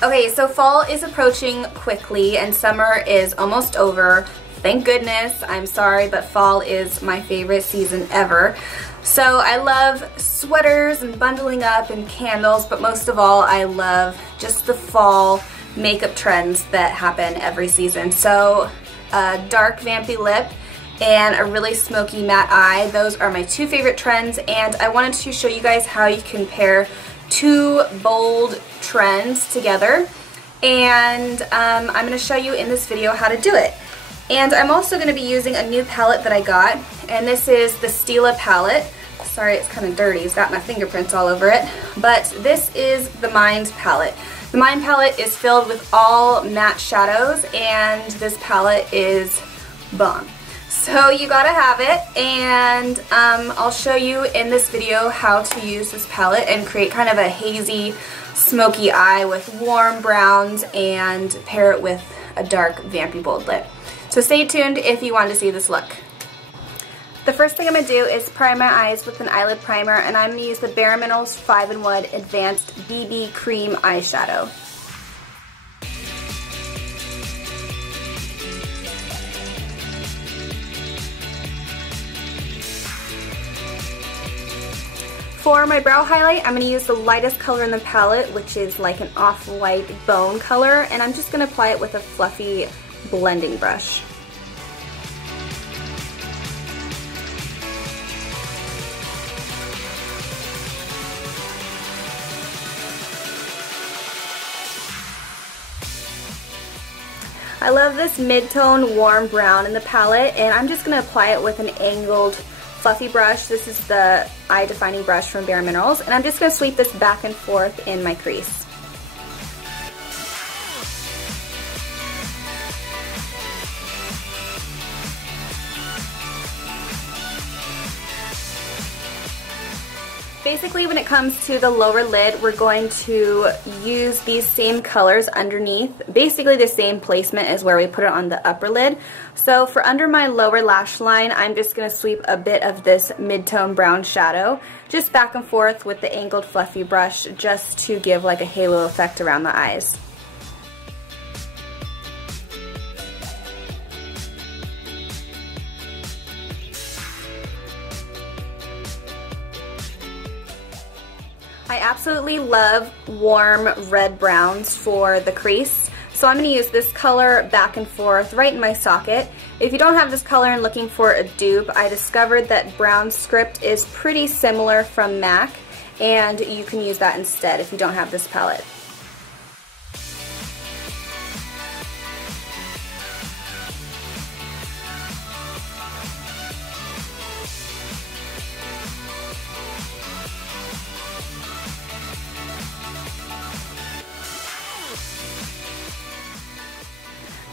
Okay, so fall is approaching quickly and summer is almost over. Thank goodness. I'm sorry, but fall is my favorite season ever. So I love sweaters and bundling up and candles, but most of all I love just the fall makeup trends that happen every season. So a dark vampy lip and a really smoky matte eye. Those are my two favorite trends, and I wanted to show you guys how you can pair two bold trends together, and I'm going to show you in this video how to do it. And I'm also going to be using a new palette that I got, and this is the Stila palette. Sorry, it's kind of dirty, it's got my fingerprints all over it, but this is the Mind palette. The Mind palette is filled with all matte shadows, and this palette is bomb. So you gotta have it, and I'll show you in this video how to use this palette and create kind of a hazy, smoky eye with warm browns and pair it with a dark, vampy bold lip. So stay tuned if you want to see this look. The first thing I'm going to do is prime my eyes with an eyelid primer, and I'm going to use the BareMinerals 5-in-1 Advanced BB Cream Eyeshadow. For my brow highlight, I'm going to use the lightest color in the palette, which is like an off-white bone color, and I'm just going to apply it with a fluffy blending brush. I love this mid-tone warm brown in the palette, and I'm just going to apply it with an angled fluffy brush. This is the eye defining brush from BareMinerals, and I'm just going to sweep this back and forth in my crease. Basically, when it comes to the lower lid, we're going to use these same colors underneath, basically the same placement as where we put it on the upper lid. So for under my lower lash line, I'm just going to sweep a bit of this mid-tone brown shadow just back and forth with the angled fluffy brush, just to give like a halo effect around the eyes. I absolutely love warm red browns for the crease, so I'm going to use this color back and forth right in my socket. If you don't have this color and looking for a dupe, I discovered that Brown Script is pretty similar from MAC, and you can use that instead if you don't have this palette.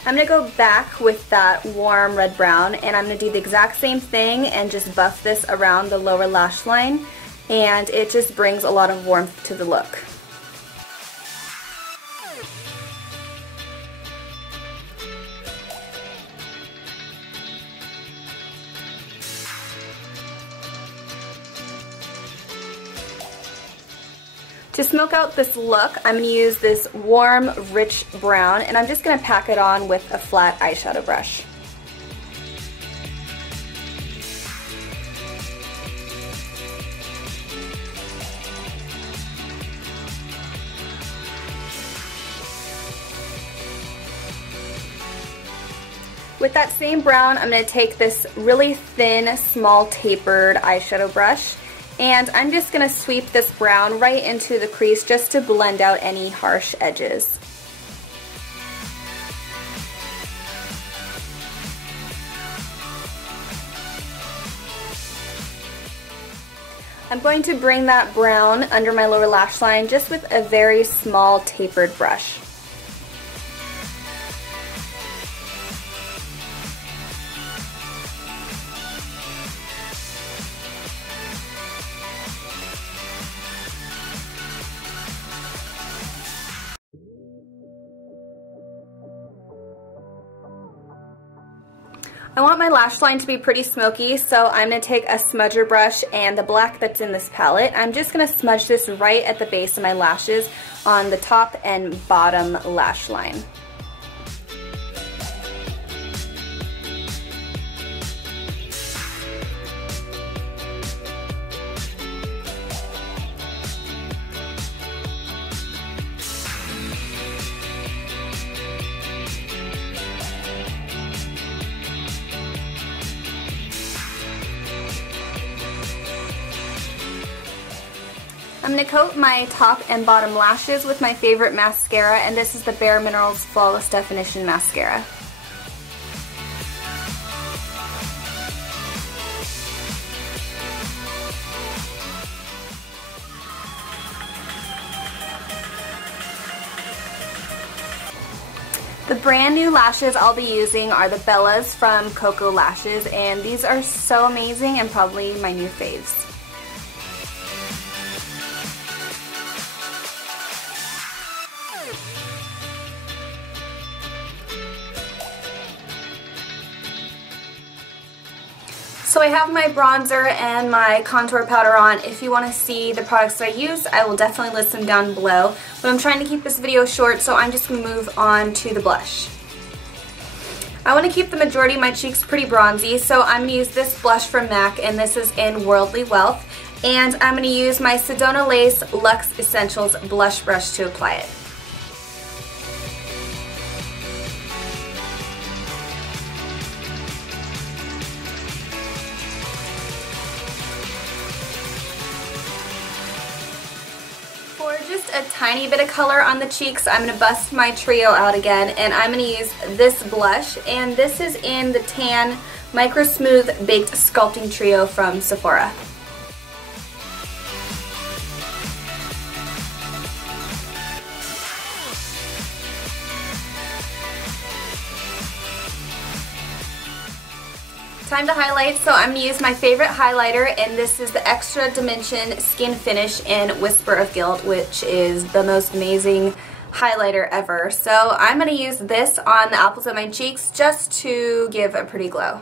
I'm going to go back with that warm red brown, and I'm going to do the exact same thing and just buff this around the lower lash line, and it just brings a lot of warmth to the look. To smoke out this look, I'm going to use this warm, rich brown, and I'm just going to pack it on with a flat eyeshadow brush. With that same brown, I'm going to take this really thin, small tapered eyeshadow brush, and I'm just going to sweep this brown right into the crease just to blend out any harsh edges. I'm going to bring that brown under my lower lash line just with a very small tapered brush. I want my lash line to be pretty smoky, so I'm going to take a smudger brush and the black that's in this palette. I'm just going to smudge this right at the base of my lashes on the top and bottom lash line. I'm going to coat my top and bottom lashes with my favorite mascara, and this is the BareMinerals Flawless Definition Mascara. The brand new lashes I'll be using are the Bellas from Coco Lashes, and these are so amazing and probably my new faves. So I have my bronzer and my contour powder on. If you want to see the products that I use, I will definitely list them down below. But I'm trying to keep this video short, so I'm just going to move on to the blush. I want to keep the majority of my cheeks pretty bronzy, so I'm going to use this blush from MAC, and this is in Worldly Wealth. And I'm going to use my Sedona Lace Luxe Essentials blush brush to apply it. Just a tiny bit of color on the cheeks, I'm going to bust my trio out again, and I'm going to use this blush, and this is in the Tan Micro Smooth Baked Sculpting Trio from Sephora. Time to highlight, so I'm going to use my favorite highlighter, and this is the Extra Dimension Skinfinish in Whisper of Gilt, which is the most amazing highlighter ever. So I'm going to use this on the apples of my cheeks just to give a pretty glow.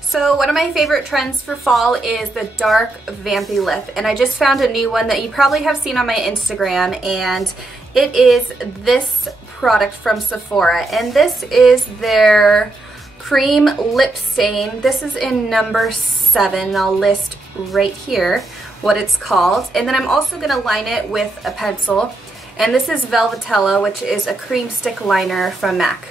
So one of my favorite trends for fall is the dark Vampy lip, and I just found a new one that you probably have seen on my Instagram, and it is this product from Sephora, and this is their cream lip stain. This is in number 7. I'll list right here what it's called, and then I'm also going to line it with a pencil, and this is Velvetella, which is a cream stick liner from MAC.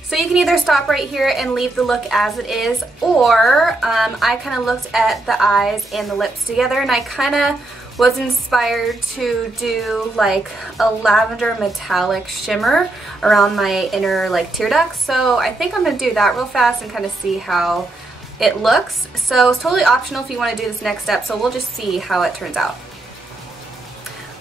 So you can either stop right here and leave the look as it is, or I kind of looked at the eyes and the lips together, and I kind of was inspired to do like a lavender metallic shimmer around my inner like tear ducts. So I think I'm going to do that real fast and kind of see how it looks. So it's totally optional if you want to do this next step, so we'll just see how it turns out.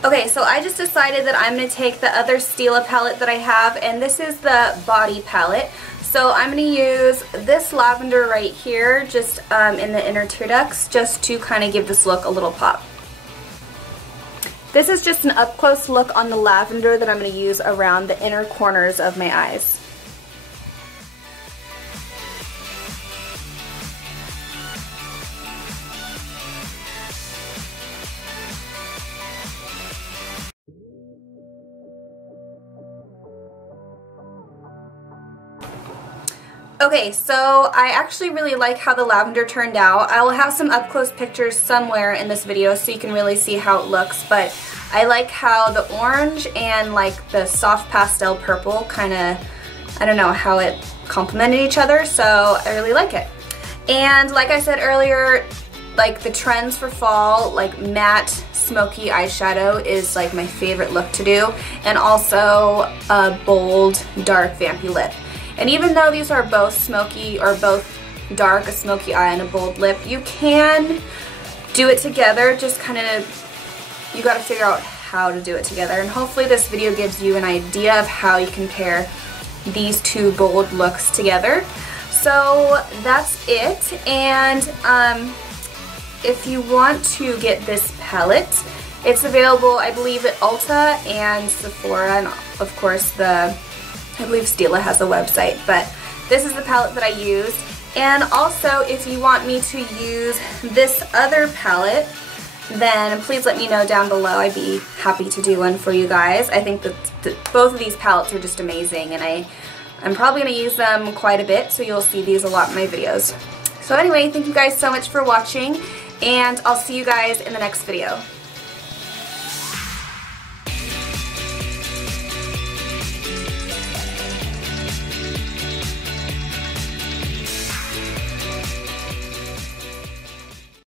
Okay, so I just decided that I'm going to take the other Stila palette that I have, and this is the Body palette. So I'm going to use this lavender right here, just in the inner tear ducts, just to kind of give this look a little pop. This is just an up-close look on the lavender that I'm going to use around the inner corners of my eyes. Okay, so I actually really like how the lavender turned out. I will have some up close pictures somewhere in this video so you can really see how it looks, but I like how the orange and like the soft pastel purple kind of, I don't know, how it complemented each other, so I really like it. And like I said earlier, like the trends for fall, like matte smoky eyeshadow is like my favorite look to do, and also a bold dark vampy lip. And even though these are both smoky or both dark, a smoky eye and a bold lip, you can do it together, just kind of, you gotta figure out how to do it together. And hopefully this video gives you an idea of how you can pair these two bold looks together. So that's it. And if you want to get this palette, it's available, I believe, at Ulta and Sephora, and of course I believe Stila has a website, but this is the palette that I used. And also, if you want me to use this other palette, then please let me know down below. I'd be happy to do one for you guys. I think that both of these palettes are just amazing, and I'm probably going to use them quite a bit, so you'll see these a lot in my videos. So anyway, thank you guys so much for watching, and I'll see you guys in the next video.